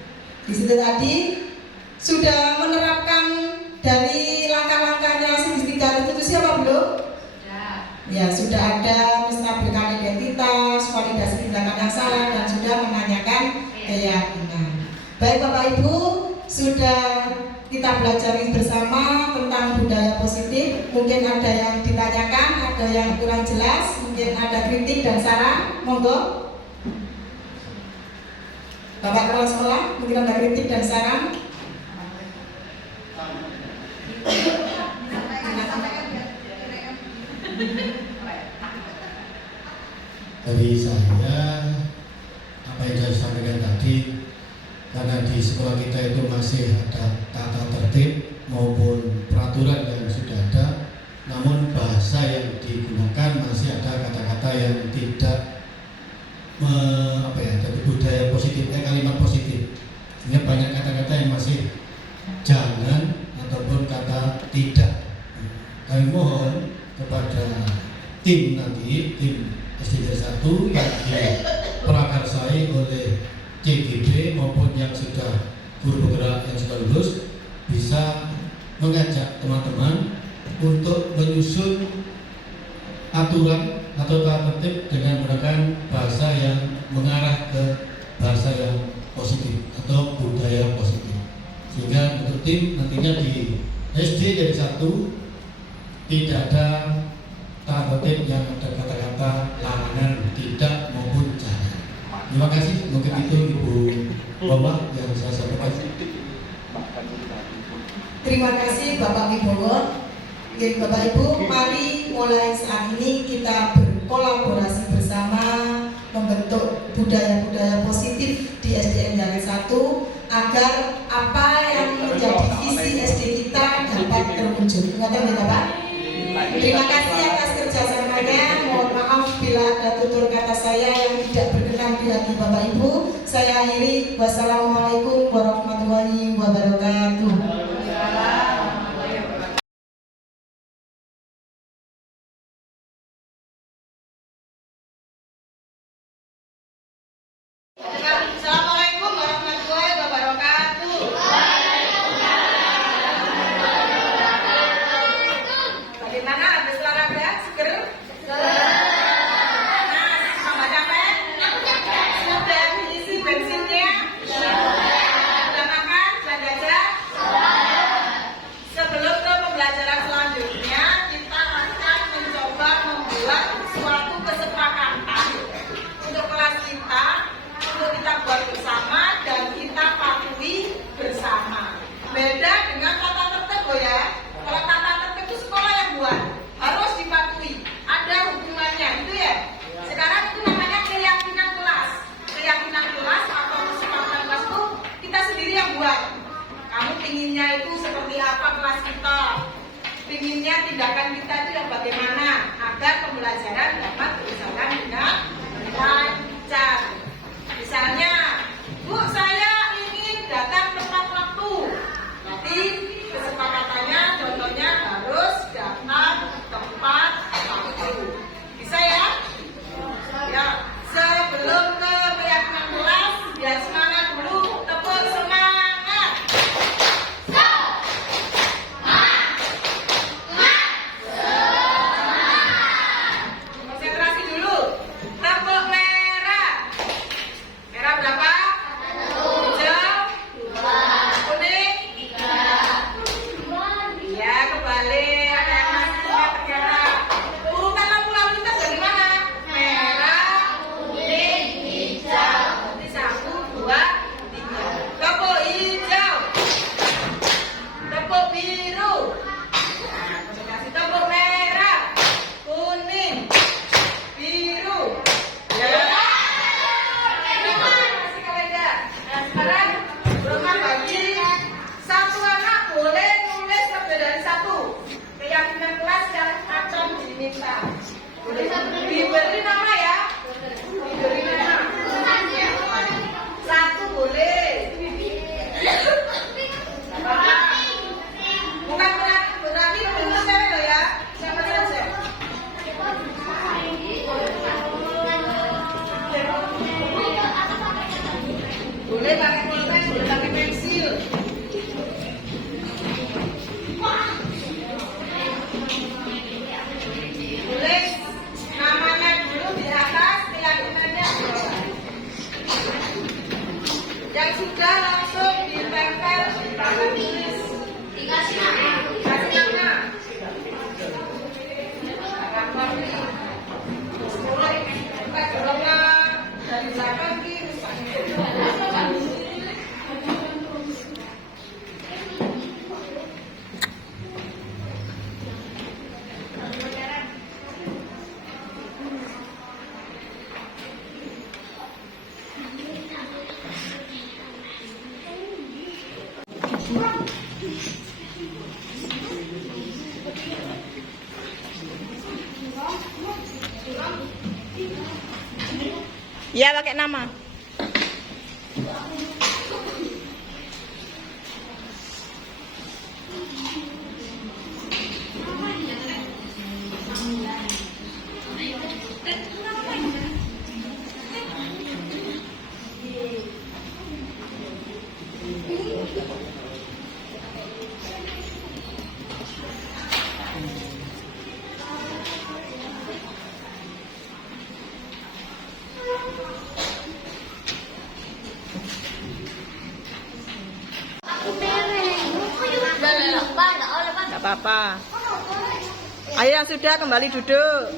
Di situ tadi sudah menerapkan dari langkah-langkahnya segitiga institusi apa belum? Ya, sudah ada menstabilkan identitas, validasi tindakan yang salah, dan sudah menanyakan keyakinan. Baik Bapak Ibu, sudah kita belajar bersama tentang budaya positif. Mungkin ada yang ditanyakan, ada yang kurang jelas, mungkin ada kritik dan saran. Monggo. Bapak Kepala Sekolah, mungkin ada kritik dan saran. Dari saya, apa yang saya sampaikan tadi, karena di sekolah kita itu masih ada tata tertib maupun peraturan yang sudah ada, namun bahasa yang digunakan masih ada kata-kata yang tidak dari budaya positif, kalimat positif. Sehingga banyak kata-kata yang masih jangan ataupun kata tidak. Kami mohon kepada tim nanti, tim SDG 1 yang diprakarsai oleh CGD maupun yang sudah guru penggerak yang sudah lulus, bisa mengajak teman-teman untuk menyusun aturan atau tata tertib dengan menggunakan bahasa yang mengarah ke bahasa yang positif atau budaya positif, sehingga untuk tim nantinya di SD jadi 1 tidak ada tata tertib yang ada kata-kata larangan, tidak maupun jangan. Terima kasih. Mungkin itu Ibu Bapak yang saya sampaikan. Terima kasih Bapak Wibowo. Bapak Ibu, mari mulai saat ini kita berkolaborasi bersama membentuk budaya-budaya positif di SDN Jaret 1 agar apa yang menjadi visi SD kita dapat terwujud. Ingatkan ya Bapak. Terima kasih atas kerjasamanya. Mohon maaf bila ada tutur kata saya yang tidak berkenan di hati Bapak Ibu. Saya akhiri. Wassalamualaikum warahmatullahi wabarakatuh. Assalamualaikum warahmatullahi wabarakatuh. Bagaimana habis olahraga? Seger? Sama capek? Sudah diisi bensinnya? Sudah makan? Sudah jajan? Ya, pakai nama. Gak apa-apa. Ayo yang sudah kembali duduk.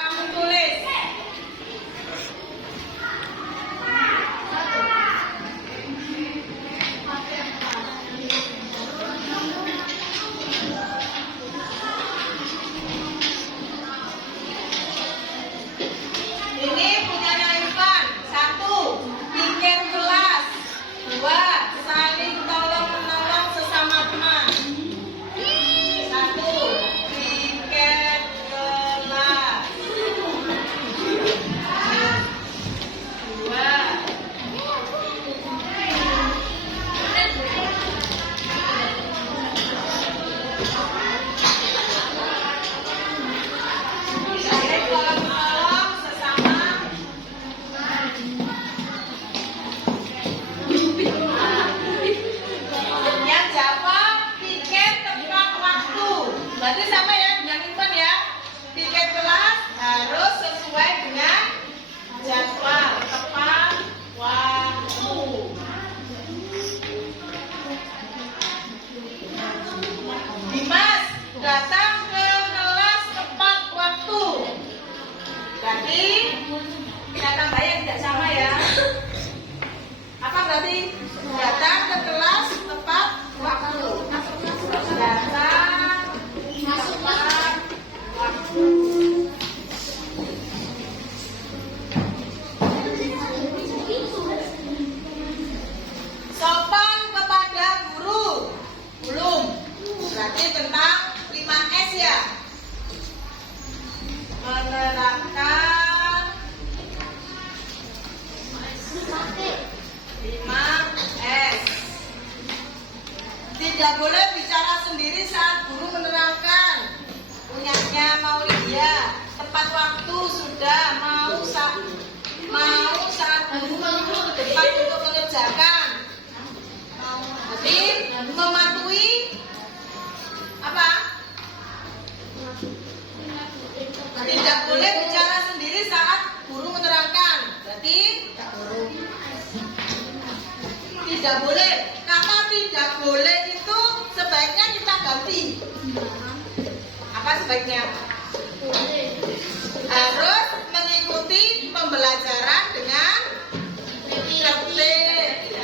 Kamu tulis. Ini punyanya Irfan. 1. Pikir kelas. 2. Saling tolong menolong sesama teman. 1. Pikir kelas. 2. Saling tolong menolong sesama. Yang jawab pikir tepat waktu. Berarti sama ya dengan Irfan ya. Pikir kelas harus sesuai dengan jadwal tepat waktu. Dimas datang ke kelas tepat waktu. Berarti kata bayang tidak sama ya. Apa berarti datang ke kelas tepat waktu? Datang tepat waktu. Sopan kepada guru. Belum. Berarti tentang 5S ya. Menerapkan 5S. Tidak boleh bicara sendiri saat guru menerangkan. Punyanya Maulidia. Tepat waktu sudah mau saat guru menyuruh ke depan untuk mengerjakan. Jadi mematuhi apa? Tidak boleh bicara sendiri saat guru menerangkan. Berarti tidak boleh. Kata tidak boleh itu sebaiknya kita ganti. Apa sebaiknya? Harus mengikuti pembelajaran dengan tertib.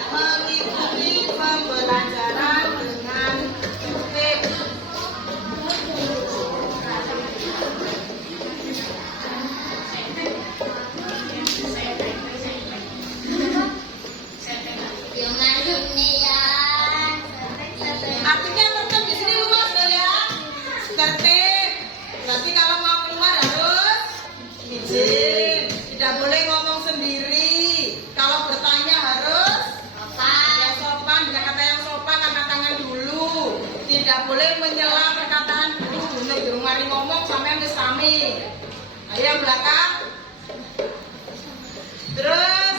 Mengikuti pembelajaran dengan tertib. Artinya tertib di sini luas ya. Tertib. Berarti kalau mau keluar harus izin. Tidak boleh ngomong sendiri. Kalau bertanya harus ya sopan. Dengan kata yang sopan angkat tangan dulu. Tidak boleh menyela perkataan guru. Guru mari ngomong sampai wis sami. Ayo yang belakang. Terus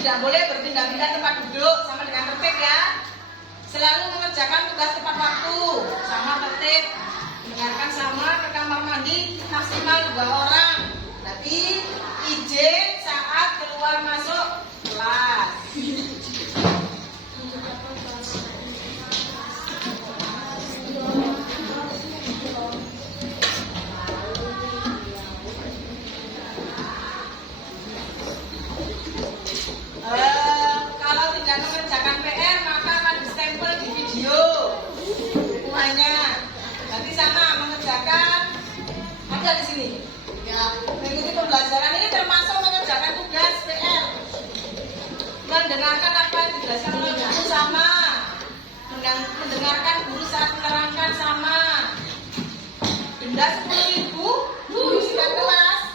tidak boleh berpindah-pindah tempat duduk sama dengan tertib ya. Selalu mengerjakan tugas tepat waktu sama tertib. Dengarkan sama ke kamar mandi maksimal 2 orang. Berarti izin saat keluar masuk kelas. Kalau tidak mengerjakan PR maka akan distempel di video hukumannya. Nanti sama mengerjakan ada di sini. Ya, mengikuti pembelajaran ini termasuk mengerjakan tugas PR. Mendengarkan apa yang dijelaskan oleh guru sama. Mendengarkan guru saat menerangkan sama. Denda 10.000 diisikan kelas.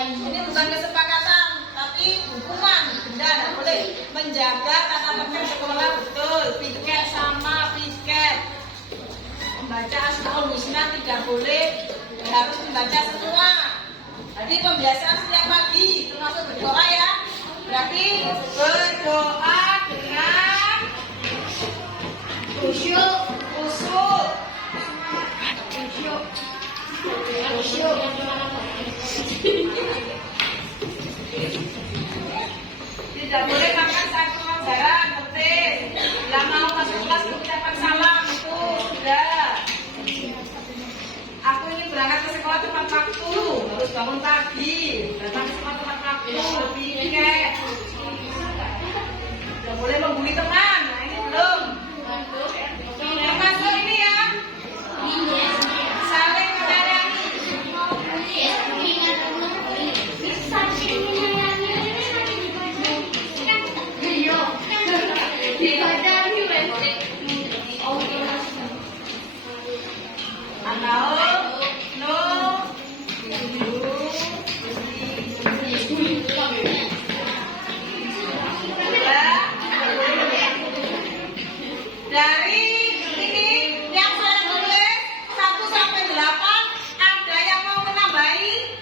Ini bukan kesepakatan, tapi hukuman. Denda tidak boleh. Menjaga tata tertib sekolah betul. Piket sama piket. Membaca Asmaul Husna tidak boleh, harus membaca semua. Jadi pembiasaan setiap pagi termasuk berdoa ya. Berarti berdoa dengan khusyuk. Tidak boleh makan saat pelajaran, tertib. Bila mau masuk kelas mengucapkan salam itu sudah. Aku ini berangkat ke sekolah tepat waktu, harus bangun pagi, datang ke sekolah tepat waktu, piket. Tidak boleh membuli teman, nah ini belum. Yang masuk ini ya, saling menyayangi. Dari ini yang saya tulis 1 sampai 8, ada yang mau menambahi?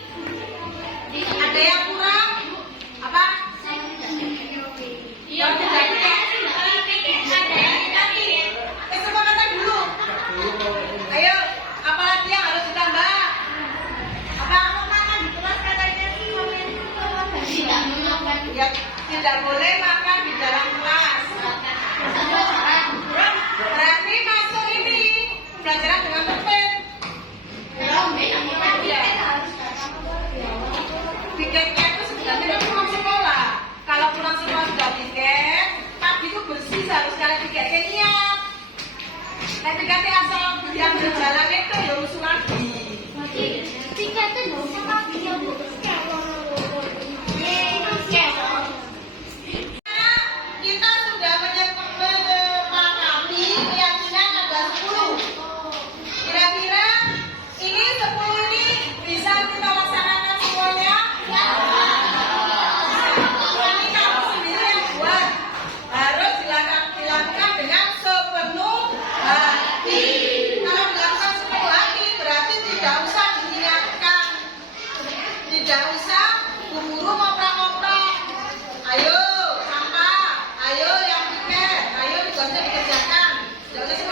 Ada yang kurang? Apa? Yang tidak kesepakatan dulu. Ayo, apalagi yang harus ditambah? Apa? Ya, tidak boleh makan di dalam kelas. Berarti masuk ini pelajaran dengan tertib. Piketnya itu sebenarnya kan pulang sekolah. Kalau pulang sekolah sudah piket, pagi itu bersih seharusnya ada piketnya niat. Nah piketnya asal yang berjalan itu ya usul lagi. Piketnya nggak usah pagi ya bu. Kita sudah menyepakati keyakinan ada 10. Kira-kira ini 10 ini bisa kita laksanakan semuanya? Ya. Ini kamu sendiri yang buat. Harus dilakukan dengan sepenuh hati. Kalau dilakukan sepenuh hati berarti tidak usah diingatkan. Tidak usah buru-buru ngoprek-ngoprek. Ayo sampah, ayo yang piket, ayo tugasnya dikerjakan. Jangan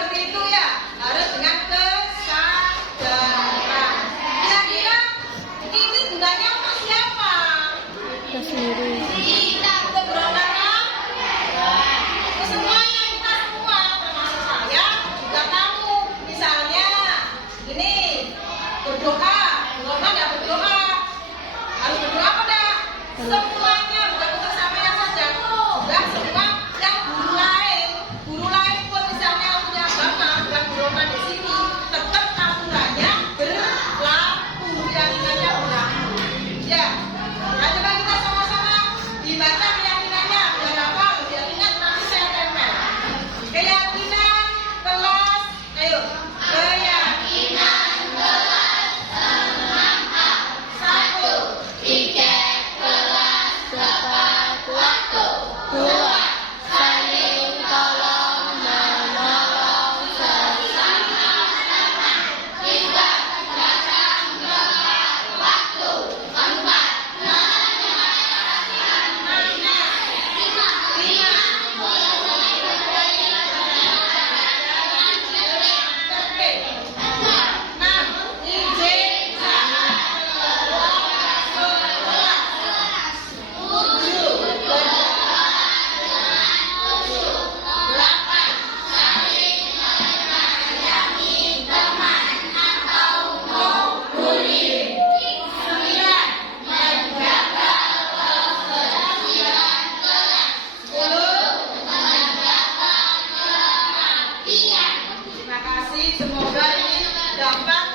kasih. Semoga ini dapat